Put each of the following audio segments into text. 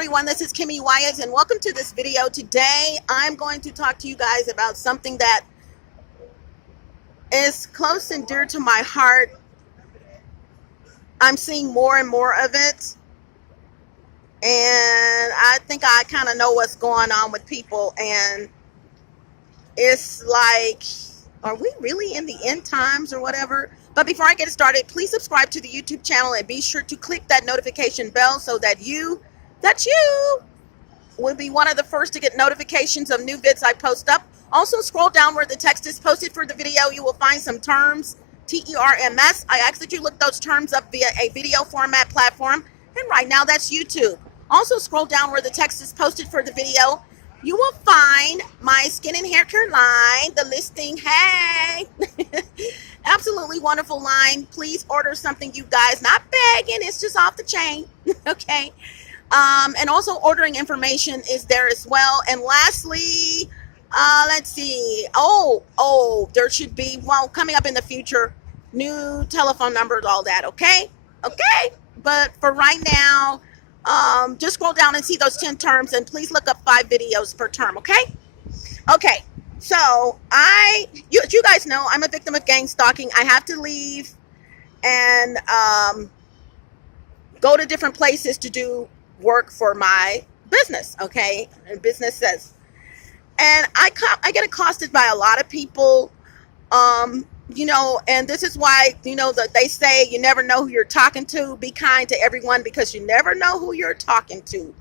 everyone, this is Kimmy Wyatt and welcome to this video. Today I'm going to talk to you guys about something that is close and dear to my heart. I'm seeing more and more of it, and I think I kind of know what's going on with people, and it's like, are we really in the end times or whatever? But before I get started, please subscribe to the YouTube channel and be sure to click that notification bell so that you will be one of the first to get notifications of new vids I post up. Also, scroll down where the text is posted for the video. You will find some terms, T-E-R-M-S. I ask that you look those terms up via a video format platform, and right now that's YouTube. Also, scroll down where the text is posted for the video. You will find my skin and hair care line, the listing. Hey, absolutely wonderful line. Please order something, you guys. Not begging, it's just off the chain. Okay. And also ordering information is there as well. And lastly, let's see. There should be, well, coming up in the future, new telephone numbers, all that. Okay. But for right now, just scroll down and see those 10 terms, and please look up 5 videos per term. Okay. So you guys know I'm a victim of gang stalking. I have to leave and go to different places to do work for my business. Okay. And businesses, and I get accosted by a lot of people, and this is why, that they say you never know who you're talking to. Be kind to everyone because you never know who you're talking to.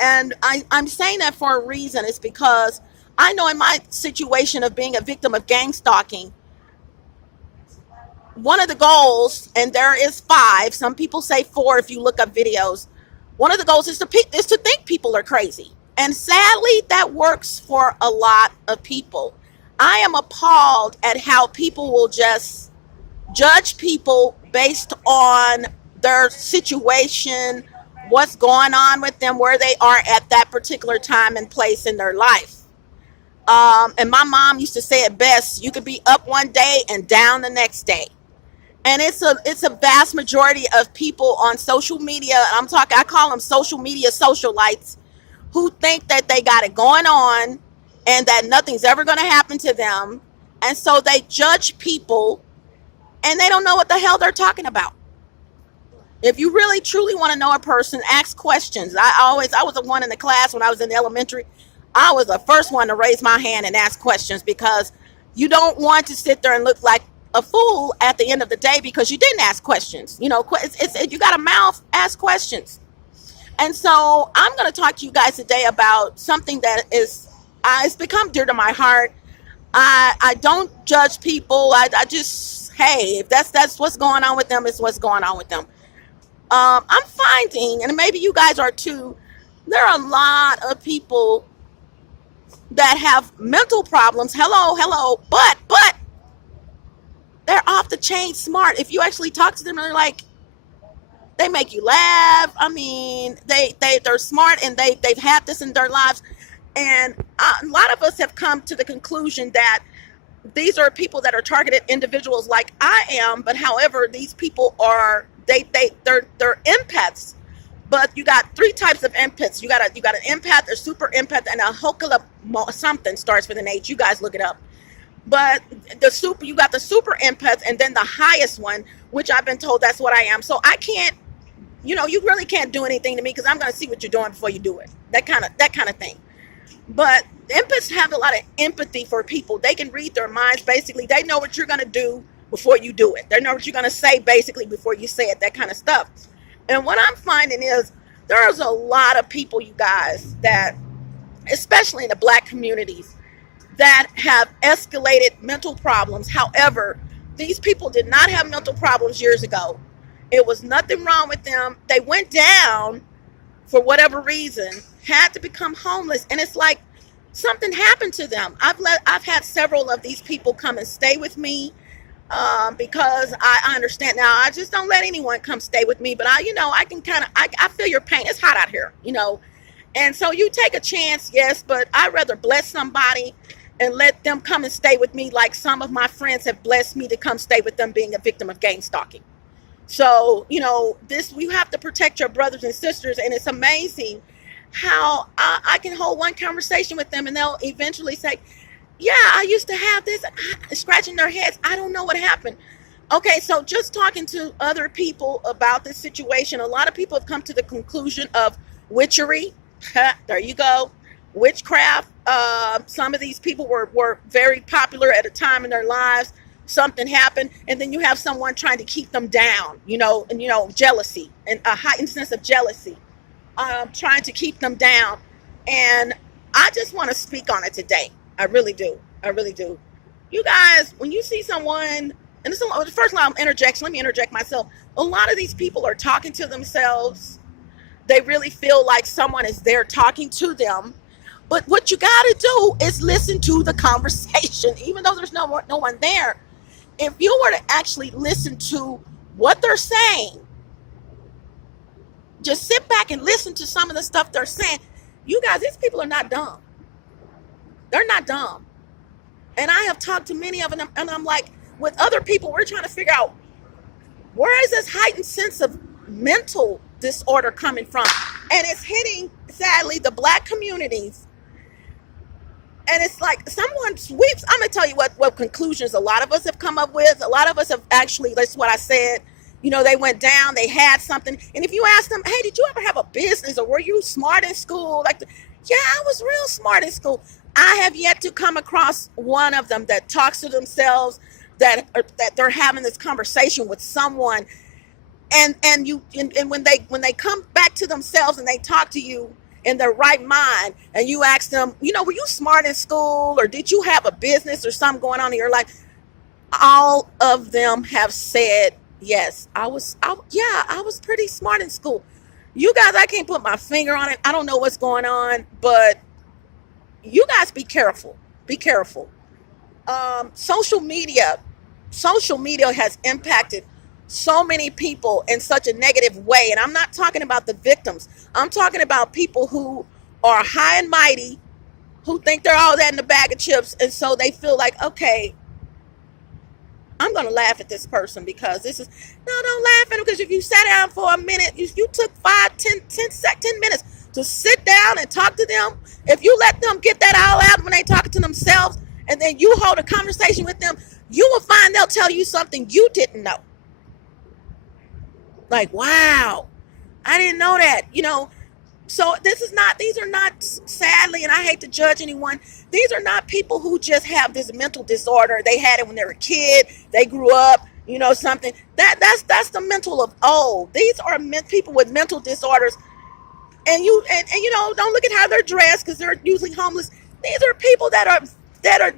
And I'm saying that for a reason. It's because I know in my situation of being a victim of gang stalking, one of the goals, and there is 5, some people say 4 if you look up videos, one of the goals is to think people are crazy. And sadly, that works for a lot of people. I am appalled at how people will just judge people based on their situation, what's going on with them, where they are at that particular time and place in their life. And my mom used to say it best: you could be up one day and down the next day. And it's a vast majority of people on social media. I call them social media socialites, who think that they got it going on and that nothing's ever going to happen to them. And so they judge people and they don't know what the hell they're talking about. If you really truly want to know a person, ask questions. I was the one in the class when I was in elementary. I was the first one to raise my hand and ask questions, because you don't want to sit there and look like a fool at the end of the day because you didn't ask questions. You got a mouth, ask questions. And so I'm going to talk to you guys today about something that it's become dear to my heart. I don't judge people. I just, hey, if that's what's going on with them, it's what's going on with them. I'm finding, and maybe you guys are too, there are a lot of people that have mental problems. Hello, but they're off the chain smart. If you actually talk to them, they're like, they make you laugh. I mean, they're smart, and they've had this in their lives. And a lot of us have come to the conclusion that these are people that are targeted individuals like I am. But however, these people are, they're empaths. But you got 3 types of empaths. You got an empath, a super empath, and a hokala something starts with an H. You guys look it up. But you got the super empath, and then the highest one, which I've been told that's what I am. So I can't, you really can't do anything to me because I'm going to see what you're doing before you do it. That kind of thing. But empaths have a lot of empathy for people. They can read their minds. Basically, they know what you're going to do before you do it. They know what you're going to say basically before you say it, that kind of stuff. And what I'm finding is there's a lot of people, you guys, that, especially in the Black communities, that have escalated mental problems. However, these people did not have mental problems years ago. It was nothing wrong with them. They went down for whatever reason, had to become homeless, and it's like something happened to them. I've had several of these people come and stay with me because I understand now. I just don't let anyone come stay with me, but I can I feel your pain. It's hot out here, and so you take a chance, yes, but I'd rather bless somebody and let them come and stay with me, like some of my friends have blessed me to come stay with them being a victim of gang stalking. So, you have to protect your brothers and sisters. And it's amazing how I can hold one conversation with them and they'll eventually say, yeah, I used to have this, scratching their heads. I don't know what happened. Okay, so just talking to other people about this situation, a lot of people have come to the conclusion of witchery. There you go. Witchcraft. Some of these people were very popular at a time in their lives. Something happened, and then you have someone trying to keep them down, and jealousy, and a heightened sense of jealousy, trying to keep them down. And I just want to speak on it today. I really do. I really do. You guys, when you see someone, and this is the first line interjection, let me interject myself. A lot of these people are talking to themselves. They really feel like someone is there talking to them. But what you got to do is listen to the conversation, even though there's no one there. If you were to actually listen to what they're saying, just sit back and listen to some of the stuff they're saying. You guys, these people are not dumb. They're not dumb. And I have talked to many of them, and I'm like, with other people, we're trying to figure out, where is this heightened sense of mental disorder coming from? And it's hitting, sadly, the Black communities. And it's like someone sweeps. I'm going to tell you what conclusions a lot of us have come up with. A lot of us have actually, that's what I said, they went down, they had something. And if you ask them, hey, did you ever have a business, or were you smart in school? Yeah, I was real smart in school. I have yet to come across one of them that talks to themselves, that they're having this conversation with someone. And when they come back to themselves and they talk to you in their right mind, and you ask them, were you smart in school, or did you have a business or something going on in your life? All of them have said, yes, I was pretty smart in school. You guys, I can't put my finger on it. I don't know what's going on, but you guys be careful. Be careful. Social media has impacted so many people in such a negative way. And I'm not talking about the victims. I'm talking about people who are high and mighty, who think they're all that in a bag of chips. And so they feel like, okay, I'm going to laugh at this person because this is, no, don't laugh at them, because if you sat down for a minute, you took 10 minutes to sit down and talk to them. If you let them get that all out when they talking to themselves, and then you hold a conversation with them, you will find they'll tell you something you didn't know. Like, wow, I didn't know that, So these are not, sadly, and I hate to judge anyone, these are not people who just have this mental disorder. They had it when they were a kid, they grew up, something. That's the mental of old. These are people with mental disorders. And don't look at how they're dressed, because they're usually homeless. These are people that are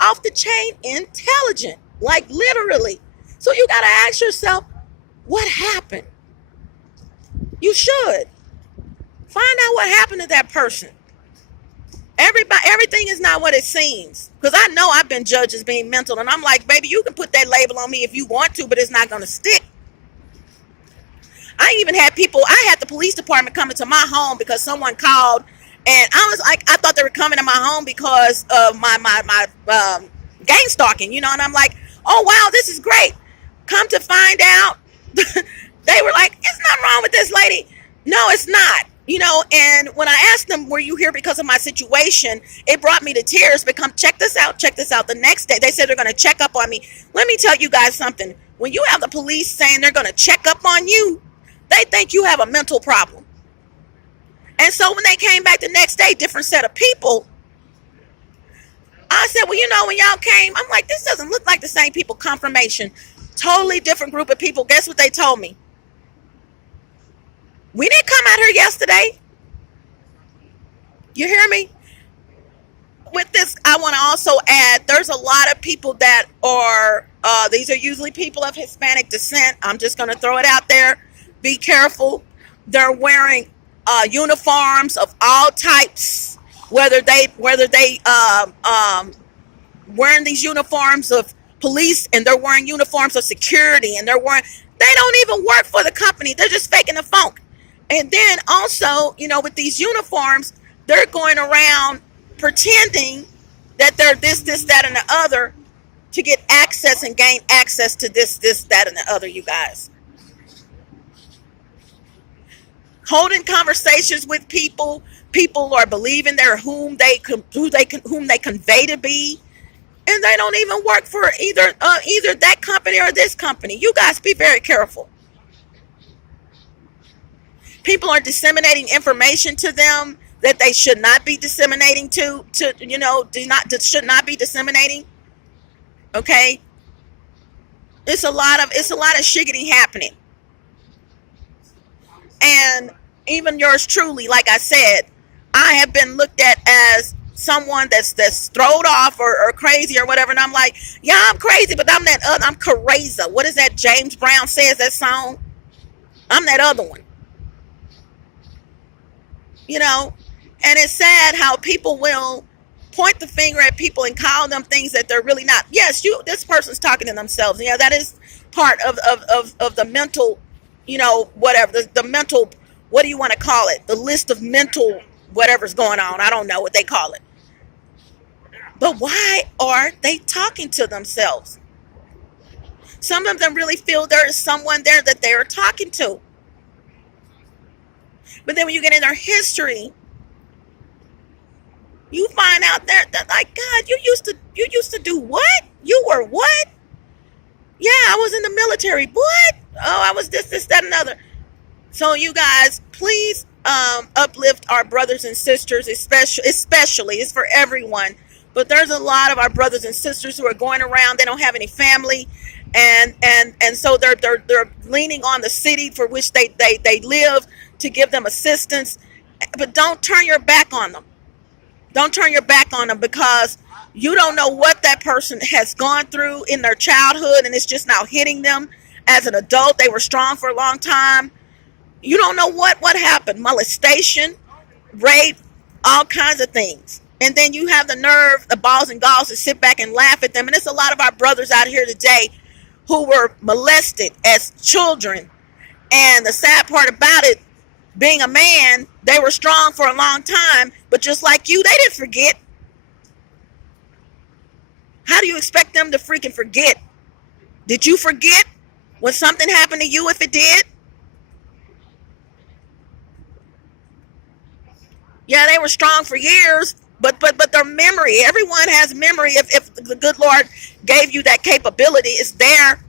off the chain intelligent, like literally. So you got to ask yourself, what happened? You should find out what happened to that person. Everything is not what it seems, because I know I've been judged as being mental, and I'm like, baby, you can put that label on me if you want to, but it's not going to stick. I even had the police department coming to my home because someone called, and I was like, I thought they were coming to my home because of my gang stalking, and I'm like, oh wow, this is great. Come to find out, they were like, it's nothing wrong with this lady. No, it's not. And when I asked them, were you here because of my situation? It brought me to tears. But come check this out. The next day, they said they're going to check up on me. Let me tell you guys something. When you have the police saying they're going to check up on you, they think you have a mental problem. And so when they came back the next day, different set of people, I said, well, when y'all came, I'm like, this doesn't look like the same people. Confirmation. Totally different group of people. Guess what they told me? We didn't come out here yesterday. You hear me? With this, I want to also add, there's a lot of people that are, these are usually people of Hispanic descent. I'm just going to throw it out there. Be careful. They're wearing uniforms of all types, whether they wearing these uniforms of police, and they're wearing uniforms of security, and they don't even work for the company. They're just faking the funk. And then also, with these uniforms, they're going around pretending that they're this, that, and the other to get access and gain access to this, that, and the other, you guys. Holding conversations with people. People are believing they're whom they convey to be, and they don't even work for either that company or this company. You guys be very careful. People are disseminating information to them that they should not be disseminating should not be disseminating. Okay, it's a lot of shiggity happening. And even yours truly, like I said, I have been looked at as someone that's throwed off or crazy or whatever, and I'm like, yeah, I'm crazy, but I'm that other. I'm crazy. What is that James Brown says, that song? I'm that other one. And it's sad how people will point the finger at people and call them things that they're really not. Yes, this person's talking to themselves. Yeah, that is part of the mental, whatever, the mental, what do you want to call it? The list of mental whatever's going on. I don't know what they call it. But why are they talking to themselves? Some of them really feel there is someone there that they are talking to. But then when you get in their history, you find out that like, God, you used to do what? You were what? Yeah, I was in the military. What? Oh, I was this, that, and other. So you guys, please uplift our brothers and sisters, especially. It's for everyone. But there's a lot of our brothers and sisters who are going around. They don't have any family, and so they're leaning on the city for which they live to give them assistance. But don't turn your back on them. Don't turn your back on them, because you don't know what that person has gone through in their childhood, and it's just now hitting them as an adult. They were strong for a long time. You don't know what happened. Molestation, rape, all kinds of things. And then you have the nerve, the balls and galls to sit back and laugh at them. And it's a lot of our brothers out here today who were molested as children. And the sad part about it, being a man, they were strong for a long time. But just like you, they didn't forget. How do you expect them to freaking forget? Did you forget when something happened to you, if it did? Yeah, they were strong for years, but their memory, everyone has memory. If the good Lord gave you that capability, it's there.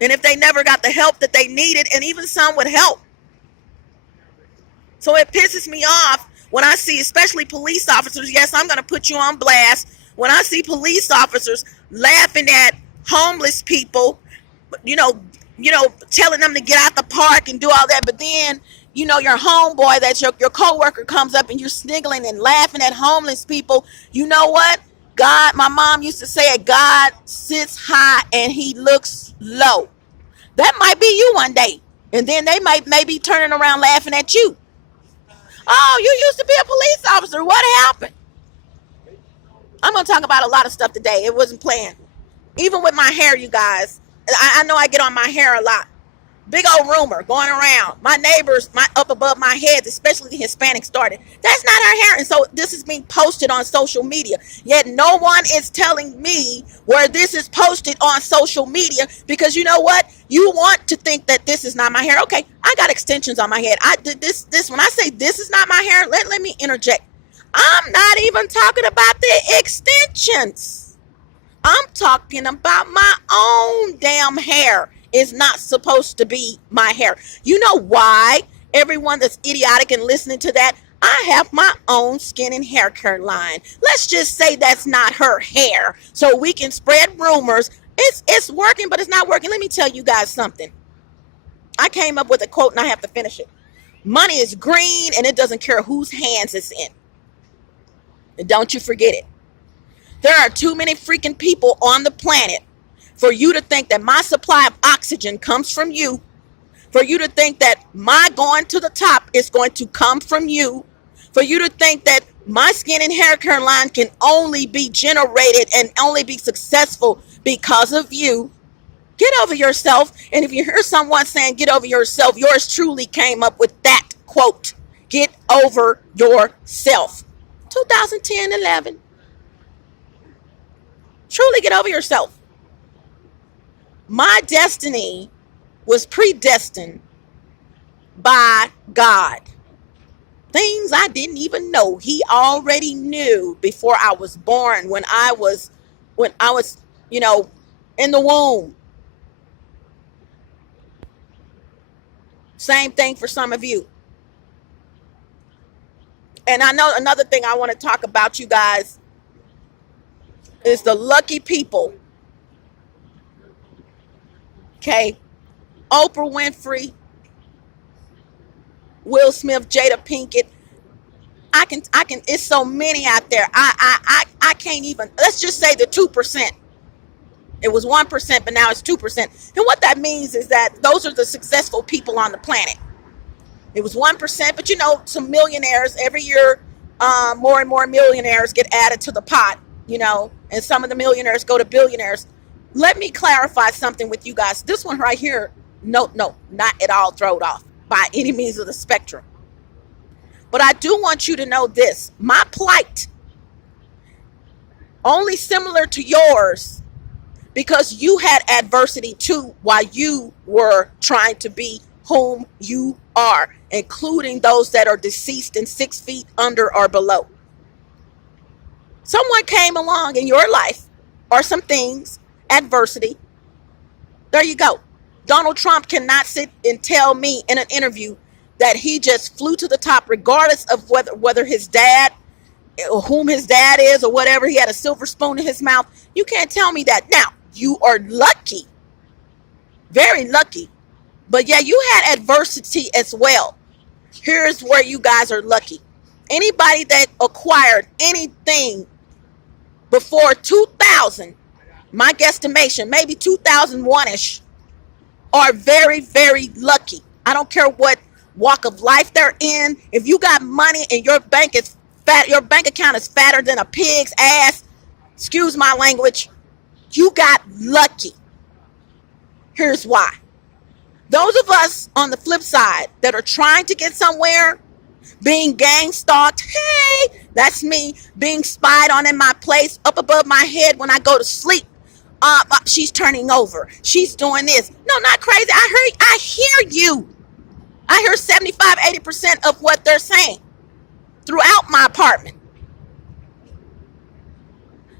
And if they never got the help that they needed, and even some would help. So it pisses me off when I see, especially police officers, yes, I'm going to put you on blast. When I see police officers laughing at homeless people, telling them to get out the park and do all that, but then your homeboy, that's your coworker, comes up and you're sniggling and laughing at homeless people. You know what? God, my mom used to say it, God sits high and he looks low. That might be you one day. And then they might maybe turning around laughing at you. Oh, you used to be a police officer. What happened? I'm going to talk about a lot of stuff today. It wasn't planned. Even with my hair, you guys. I know I get on my hair a lot. Big old rumor going around. My neighbors, up above my head, especially the Hispanic, started, that's not our hair. And so this is being posted on social media. Yet no one is telling me where this is posted on social media, because you know what? You want to think that this is not my hair. Okay, I got extensions on my head. I did this. When I say this is not my hair, let me interject. I'm not even talking about the extensions. I'm talking about my own damn hair. Is not supposed to be my hair. You know why? Everyone that's idiotic and listening to that, I have my own skin and hair care line. Let's just say that's not her hair, so we can spread rumors. It's working, but it's not working. Let me tell you guys something. I came up with a quote and I have to finish it. Money is green and it doesn't care whose hands it's in. And don't you forget it. There are too many freaking people on the planet for you to think that my supply of oxygen comes from you, for you to think that my going to the top is going to come from you, for you to think that my skin and hair care line can only be generated and only be successful because of you. Get over yourself. And if you hear someone saying get over yourself, yours truly came up with that quote. Get over yourself. 2010-11. Truly get over yourself. My destiny was predestined by God. Things I didn't even know. He already knew before I was born, when I was, in the womb. Same thing for some of you. And I know another thing I want to talk about, you guys, is the lucky people. Okay. Oprah Winfrey, Will Smith, Jada Pinkett. I can, it's so many out there. I can't even, let's just say the 2%. It was 1%, but now it's 2%. And what that means is that those are the successful people on the planet. It was 1%, but some millionaires every year, more and more millionaires get added to the pot, and some of the millionaires go to billionaires. Let me clarify something with you guys. This one right here, no, not at all thrown off by any means of the spectrum. But I do want you to know this. My plight, only similar to yours, because you had adversity too while you were trying to be whom you are, including those that are deceased and 6 feet under or below. Someone came along in your life, or some things, adversity. There you go. Donald Trump cannot sit and tell me in an interview that he just flew to the top, regardless of whether his dad, or whom his dad is, or whatever, he had a silver spoon in his mouth. You can't tell me that. Now, you are lucky, very lucky, but yeah, you had adversity as well. Here's where you guys are lucky. Anybody that acquired anything before 2000, my guesstimation, maybe 2001-ish, are very, very lucky. I don't care what walk of life they're in. If you got money and your bank is fat, your bank account is fatter than a pig's ass, excuse my language, you got lucky. Here's why. Those of us on the flip side that are trying to get somewhere, being gang stalked, hey, that's me, being spied on in my place, up above my head when I go to sleep. She's turning over. She's doing this. No, not crazy. I hear you. I hear 75, 80% of what they're saying throughout my apartment.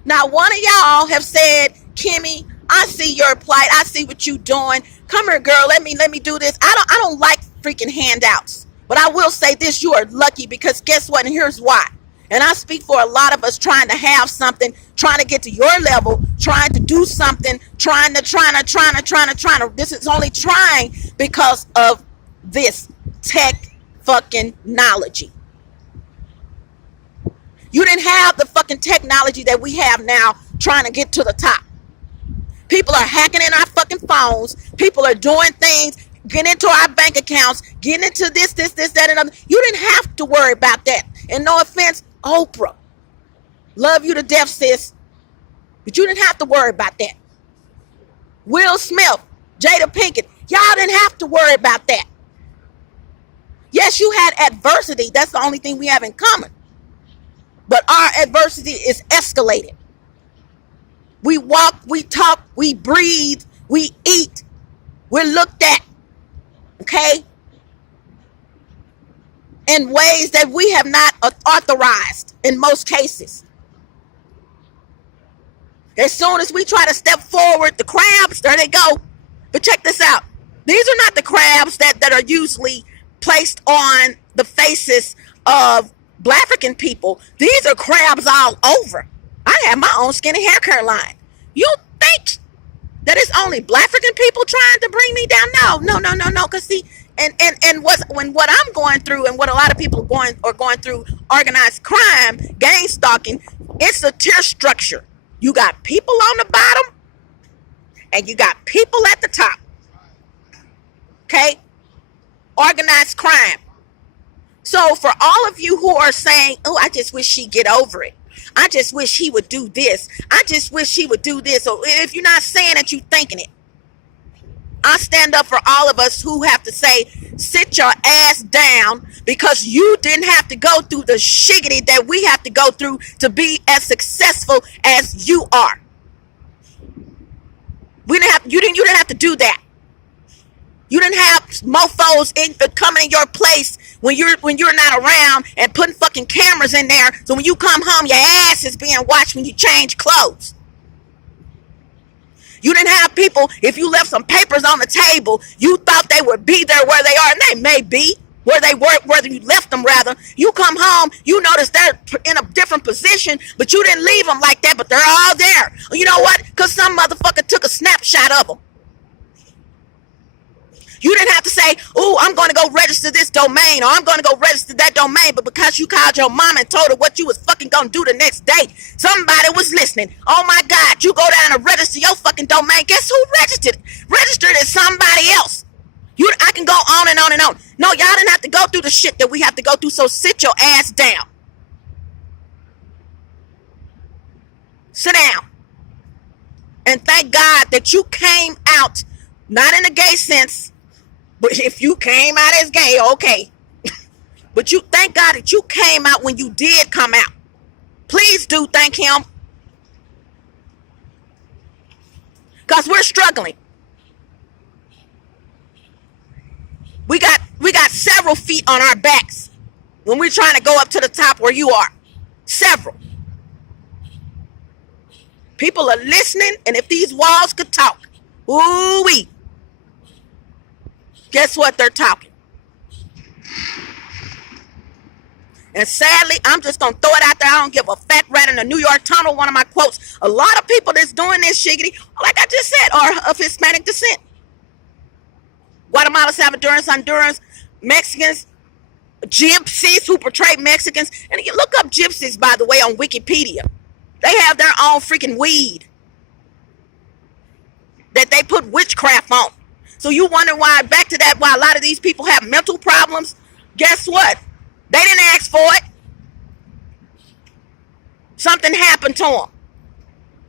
Now, one of y'all have said, Kimmy, I see your plight. I see what you doing. Come here, girl. Let me do this. I don't like freaking handouts. But I will say this, you are lucky, because guess what? And here's why. And I speak for a lot of us trying to have something, trying to get to your level, trying to do something, trying to. This is only trying because of this tech fucking technology. You didn't have the fucking technology that we have now trying to get to the top. People are hacking in our fucking phones. People are doing things, getting into our bank accounts, getting into this, that, and other. You didn't have to worry about that. And no offense, Oprah, love you to death, sis, but you didn't have to worry about that. Will Smith, Jada Pinkett, y'all didn't have to worry about that. Yes, you had adversity. That's the only thing we have in common. But our adversity is escalated. We walk, we talk, we breathe, we eat, we're looked at, okay, in ways that we have not authorized in most cases. As soon as we try to step forward, the crabs, there they go. But check this out. These are not the crabs that are usually placed on the faces of Black African people. These are crabs all over. I have my own skinny hair care line. You think that it's only Black African people trying to bring me down? No. Because see, and what I'm going through, and what a lot of people are going through, organized crime, gang stalking, it's a tier structure. You got people on the bottom, and you got people at the top. Okay? Organized crime. So for all of you who are saying, oh, I just wish she'd get over it. I just wish he would do this. I just wish he would do this. So if you're not saying it, you're thinking it. I stand up for all of us who have to say, sit your ass down, because you didn't have to go through the shiggity that we have to go through to be as successful as you are. You didn't have to do that. You didn't have mofos coming in your place when you're not around and putting fucking cameras in there. So when you come home, your ass is being watched when you change clothes. You didn't have people, if you left some papers on the table, you thought they would be there where they are, and they may be where they were, whether you left them rather. You come home, you notice they're in a different position, but you didn't leave them like that, but they're all there. You know what? Because some motherfucker took a snapshot of them. You didn't have to say, "Oh, I'm going to go register this domain," or "I'm going to go register that domain," but because you called your mom and told her what you was fucking going to do the next day, somebody was listening. Oh my God, you go down and register your fucking domain. Guess who registered it? Registered it somebody else. I can go on and on and on. No, y'all didn't have to go through the shit that we have to go through, so sit your ass down. Sit down. And thank God that you came out, not in a gay sense, but if you came out as gay, okay. But you thank God that you came out when you did come out. Please do thank him. Because we're struggling. We got several feet on our backs when we're trying to go up to the top where you are. Several. People are listening, and if these walls could talk, ooh-wee. Guess what? They're talking. And sadly, I'm just going to throw it out there. I don't give a fat rat in the New York tunnel. One of my quotes. A lot of people that's doing this shiggity, like I just said, are of Hispanic descent. Guatemala, Salvadorans, Hondurans, Mexicans, gypsies who portray Mexicans. And you look up gypsies, by the way, on Wikipedia. They have their own freaking weed that they put witchcraft on. So you wonder why, back to that, why a lot of these people have mental problems. Guess what? They didn't ask for it. Something happened to them.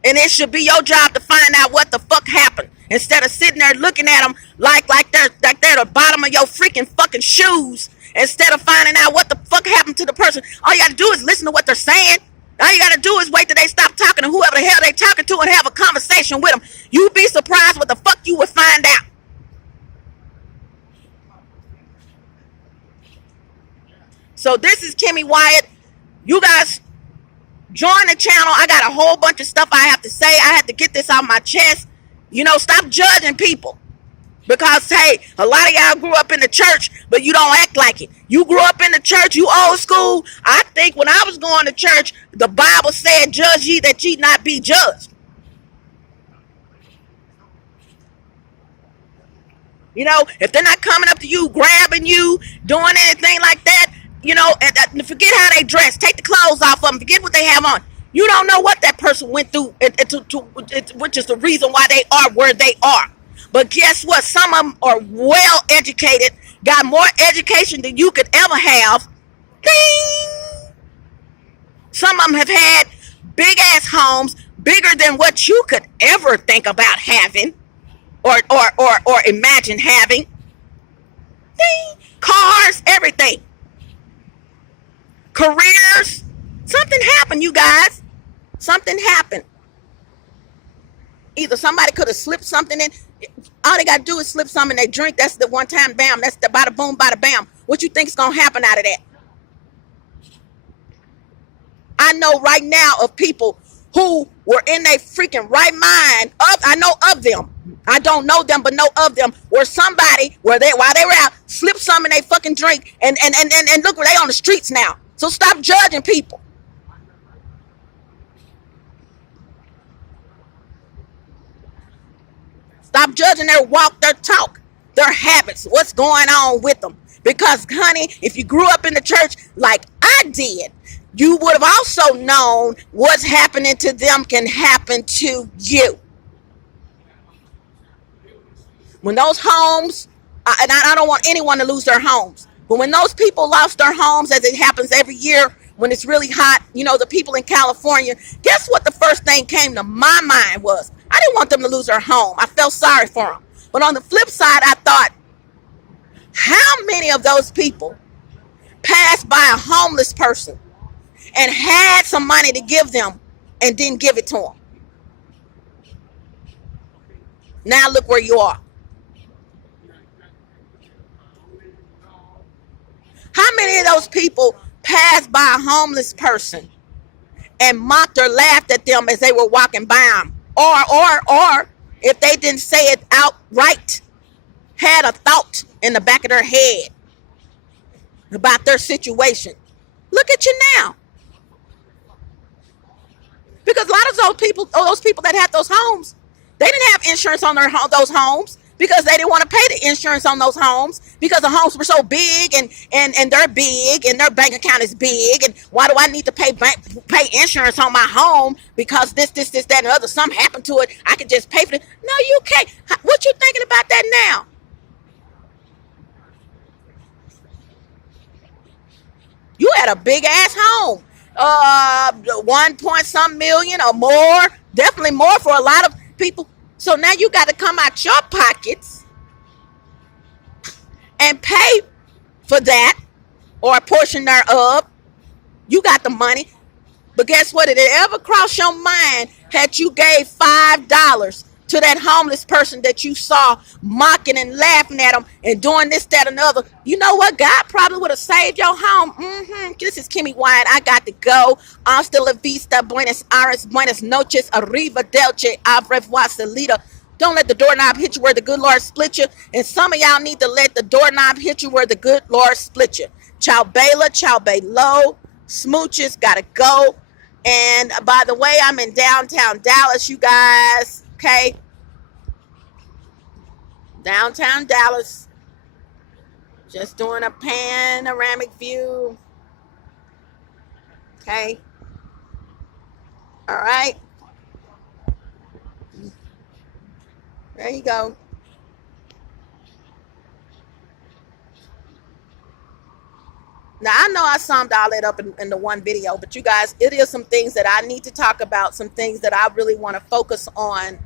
And it should be your job to find out what the fuck happened. Instead of sitting there looking at them like they're the bottom of your freaking fucking shoes. Instead of finding out what the fuck happened to the person. All you got to do is listen to what they're saying. All you got to do is wait till they stop talking to whoever the hell they talking to and have a conversation with them. You'd be surprised what the fuck you would find out. So this is Kimmy Wyatt. You guys join the channel. I got a whole bunch of stuff I have to say. I had to get this out my chest. You know, stop judging people. Because, hey, a lot of y'all grew up in the church, but you don't act like it. You grew up in the church, you old school. I think when I was going to church, the Bible said, "Judge ye that ye not be judged." You know, if they're not coming up to you, grabbing you, doing anything like that, you know, and forget how they dress. Take the clothes off of them. Forget what they have on. You don't know what that person went through, which is the reason why they are where they are. But guess what? Some of them are well educated, got more education than you could ever have. Ding! Some of them have had big ass homes, bigger than what you could ever think about having or imagine having. Ding! Cars, everything. Careers. Something happened, you guys. Something happened. Either somebody could have slipped something in. All they got to do is slip something in their drink. That's the one time bam. That's the bada boom, bada bam. What you think is going to happen out of that? I know right now of people who were in their freaking right mind. I know of them. I don't know them, but know of them. Where somebody, while they were out, slipped something in their fucking drink. And look where they on the streets now. So stop judging people. Stop judging their walk, their talk, their habits, what's going on with them. Because, honey, if you grew up in the church like I did, you would have also known what's happening to them can happen to you. When those homes, and I don't want anyone to lose their homes, but when those people lost their homes, as it happens every year, when it's really hot, you know, the people in California, guess what the first thing came to my mind was? I didn't want them to lose their home. I felt sorry for them. But on the flip side, I thought, how many of those people passed by a homeless person and had some money to give them and didn't give it to them? Now look where you are. How many of those people passed by a homeless person and mocked or laughed at them as they were walking by them? Or if they didn't say it outright, had a thought in the back of their head about their situation. Look at you now. Because a lot of those people that had those homes, they didn't have insurance on those homes because they didn't want to pay the insurance on those homes because the homes were so big and they're big and their bank account is big. And why do I need to pay insurance on my home because this, that, and the other? Something happened to it. I could just pay for it. No, you can't. What you thinking about that now? You had a big ass home. 1 point some million or more. Definitely more for a lot of people. So now you got to come out your pockets and pay for that or a portion thereof. You got the money. But guess what? Did it ever cross your mind that you gave $5 to that homeless person that you saw mocking and laughing at them and doing this, that, and the other? You know what? God probably would have saved your home. This is KimMeWyatt. I got to go. Hasta la vista. Buenos Aires. Buenas noches. Arrivederci. Au revoir. Salida. Don't let the doorknob hit you where the good Lord split you. And some of y'all need to let the doorknob hit you where the good Lord split you. Ciao Bella. Ciao Bello. Smooches. Gotta go. And by the way, I'm in downtown Dallas, you guys. Okay. Downtown Dallas. Just doing a panoramic view. Okay. All right. There you go. Now, I know I summed all that up in the one video, but you guys, it is some things that I need to talk about, some things that I really want to focus on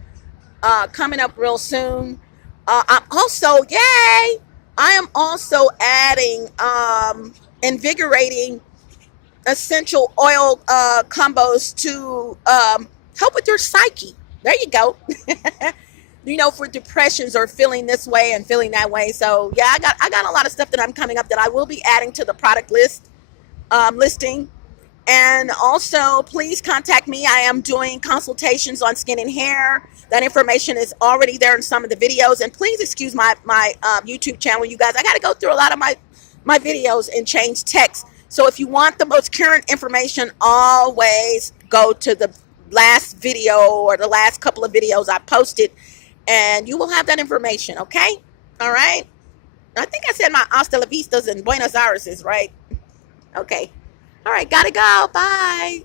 coming up real soon. I'm also, I am also adding invigorating essential oil combos to help with your psyche. There you go. You know, for depressions or feeling this way and feeling that way. So yeah, I got a lot of stuff that I'm coming up that I will be adding to the product listing. And also, please contact me. I am doing consultations on skin and hair. That information is already there in some of the videos. And please excuse my YouTube channel, you guys. I got to go through a lot of my videos and change text. So if you want the most current information, always go to the last video or the last couple of videos I posted, and you will have that information, okay? All right? I think I said my hasta la vistas in Buenos Aires, right? Okay. All right, gotta go. Bye.